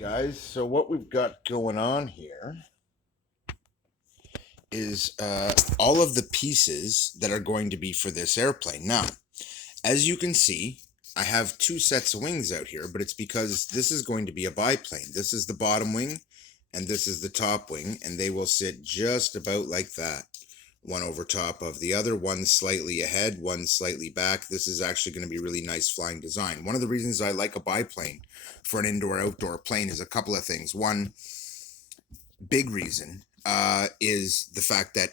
Guys, so what we've got going on here is all of the pieces that are going to be for this airplane. Now, as you can see, I have two sets of wings out here, but it's because this is going to be a biplane. This is the bottom wing, and this is the top wing, and they will sit just about like that. One over top of the other, one slightly ahead, one slightly back. This is actually going to be a really nice flying design. One of the reasons I like a biplane for an indoor-outdoor plane is a couple of things. One big reason is the fact that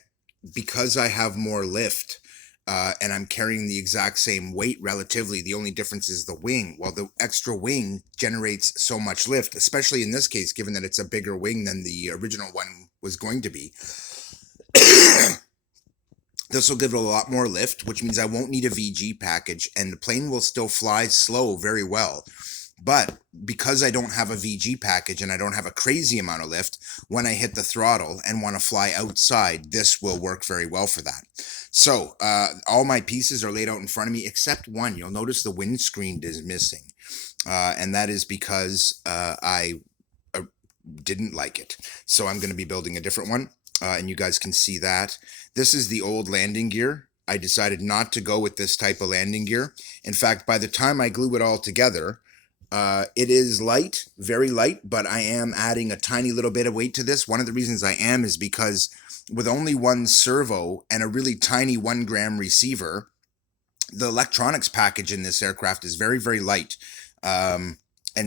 because I have more lift, and I'm carrying the exact same weight relatively. The only difference is the wing. Well, the extra wing generates so much lift, especially in this case, given that it's a bigger wing than the original one was going to be. This will give it a lot more lift, which means I won't need a VG package, and the plane will still fly slow very well. But because I don't have a VG package and I don't have a crazy amount of lift, when I hit the throttle and want to fly outside, this will work very well for that. So all my pieces are laid out in front of me except one. You'll notice the windscreen is missing, and that is because I didn't like it. So I'm going to be building a different one, and you guys can see that. This is the old landing gear. I decided not to go with this type of landing gear. In fact, by the time I glue it all together, it is light, very light, but I am adding a tiny little bit of weight to this. One of the reasons I am is because with only one servo and a really tiny 1 gram receiver, the electronics package in this aircraft is very, very light. And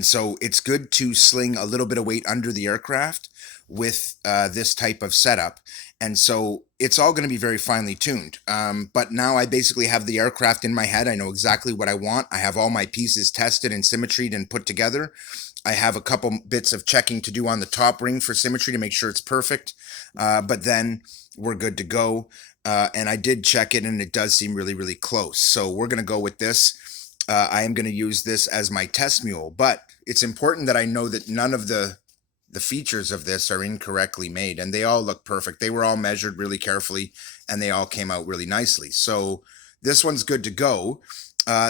so it's good to sling a little bit of weight under the aircraft with this type of setup. And so it's all going to be very finely tuned. But now I basically have the aircraft in my head. I know exactly what I want. I have all my pieces tested and symmetried and put together. I have a couple bits of checking to do on the top ring for symmetry to make sure it's perfect. But then we're good to go. And I did check it, and it does seem really, really close. So we're going to go with this. I am going to use this as my test mule. But it's important that I know that none of the features of this are incorrectly made, and they all look perfect. They were all measured really carefully, and they all came out really nicely. So this one's good to go.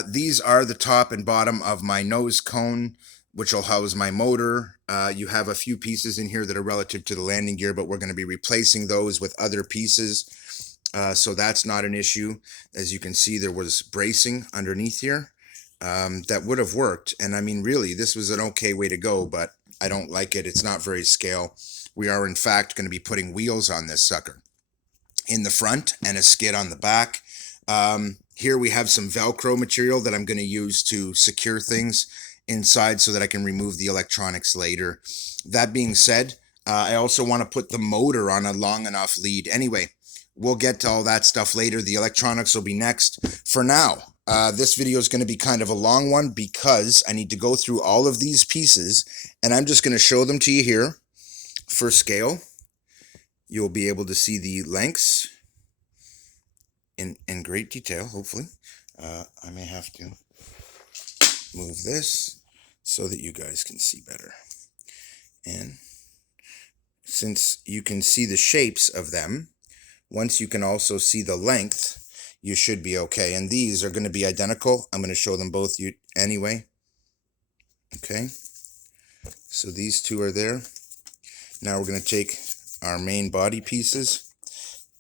These are the top and bottom of my nose cone, which will house my motor. You have a few pieces in here that are relative to the landing gear, but we're going to be replacing those with other pieces. So that's not an issue. As you can see, there was bracing underneath here that would have worked. And I mean, really, this was an okay way to go, but I don't like it. It's not very scale. We are, in fact, going to be putting wheels on this sucker in the front and a skid on the back. Here we have some Velcro material that I'm going to use to secure things inside so that I can remove the electronics later. That being said, I also want to put the motor on a long enough lead. Anyway, we'll get to all that stuff later. The electronics will be next. For now, this video is going to be kind of a long one because I need to go through all of these pieces, and I'm just going to show them to you here for scale. You'll be able to see the lengths in great detail, hopefully. I may have to move this so that you guys can see better. And since you can see the shapes of them, once you can also see the length, you should be okay. And these are going to be identical. I'm going to show them both you anyway. Okay. So these two are there. Now we're going to take our main body pieces,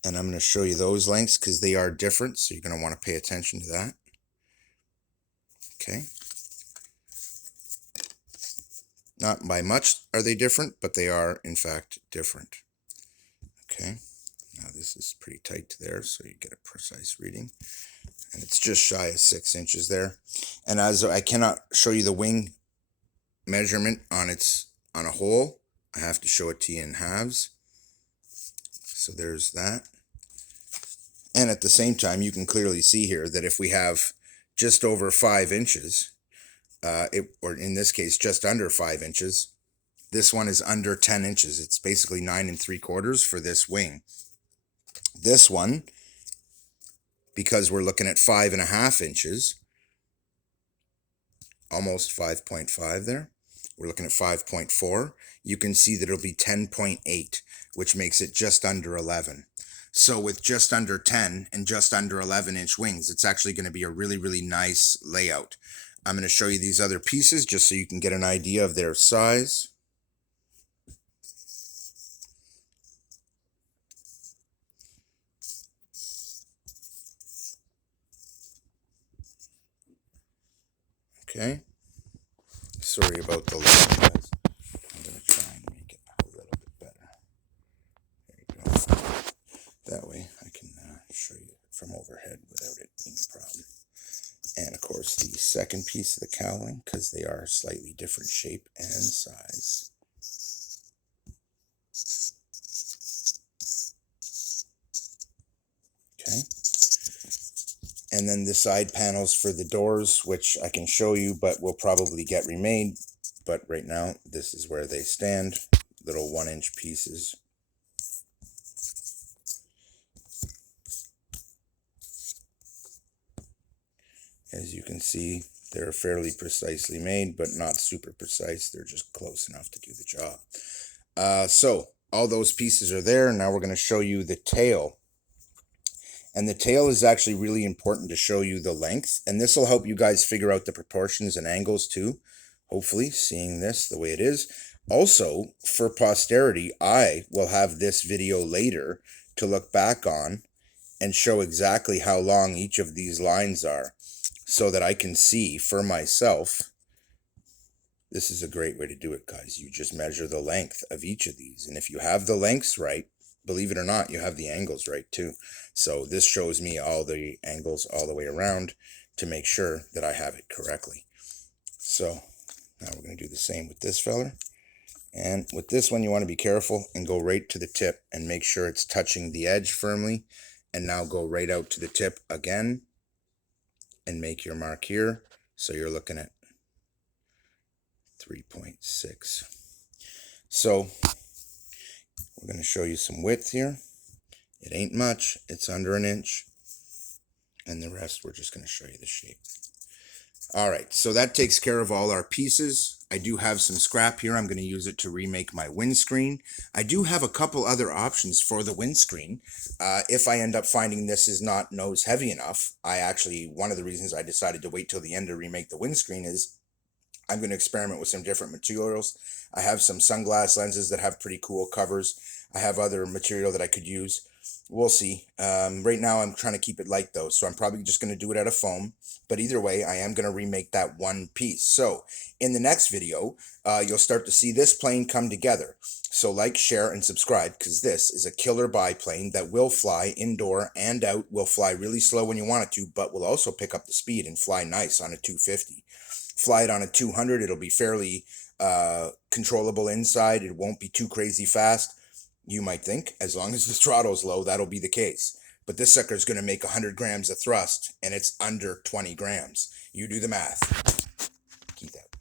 and I'm going to show you those lengths because they are different. So you're going to want to pay attention to that. Okay. Not by much are they different, but they are, in fact, different. Okay. Now this is pretty tight to there, so you get a precise reading. And it's just shy of 6 inches there. And as I cannot show you the wing measurement on a whole, I have to show it to you in halves. So there's that. And at the same time, you can clearly see here that if we have just over 5 inches, or in this case, just under 5 inches, this one is under 10 inches. It's basically 9 3/4 for this wing. This one, because we're looking at 5.5 inches, almost 5.5 there, we're looking at 5.4, you can see that it'll be 10.8, which makes it just under 11. So with just under 10 and just under 11-inch wings, it's actually going to be a really, really nice layout. I'm going to show you these other pieces just so you can get an idea of their size. Okay. Sorry about the light, guys. I'm going to try and make it a little bit better. There you go. That way I can show you from overhead without it being a problem. And of course the second piece of the cowling, because they are slightly different shape and size. Okay. And then the side panels for the doors, which I can show you, but will probably get remade. But right now, this is where they stand. Little 1-inch pieces. As you can see, they're fairly precisely made, but not super precise. They're just close enough to do the job. So all those pieces are there. Now we're going to show you the tail. And the tail is actually really important to show you the length. And this will help you guys figure out the proportions and angles too. Hopefully, seeing this the way it is. Also, for posterity, I will have this video later to look back on and show exactly how long each of these lines are, so that I can see for myself. This is a great way to do it, guys. You just measure the length of each of these. And if you have the lengths right, believe it or not, you have the angles right too. So this shows me all the angles all the way around to make sure that I have it correctly. So now we're going to do the same with this feller. And with this one, you want to be careful and go right to the tip and make sure it's touching the edge firmly. And now go right out to the tip again and make your mark here. So you're looking at 3.6. So we're going to show you some width here. It ain't much. It's under 1 inch. And the rest, we're just going to show you the shape. All right, so that takes care of all our pieces. I do have some scrap here. I'm going to use it to remake my windscreen. I do have a couple other options for the windscreen. If I end up finding this is not nose heavy enough, one of the reasons I decided to wait till the end to remake the windscreen is I'm going to experiment with some different materials. I have some sunglass lenses that have pretty cool covers. I have other material that I could use. We'll see. Right now I'm trying to keep it light though, so I'm probably just going to do it out of foam. But either way, I am going to remake that one piece. So in the next video, you'll start to see this plane come together. So like, share, and subscribe, because this is a killer biplane that will fly indoor and out. Will fly really slow when you want it to, but will also pick up the speed and fly nice on a 250. Fly it on a 200, it'll be fairly controllable inside. It won't be too crazy fast. You might think, as long as the throttle's low, that'll be the case. But this sucker's going to make 100 grams of thrust, and it's under 20 grams. You do the math.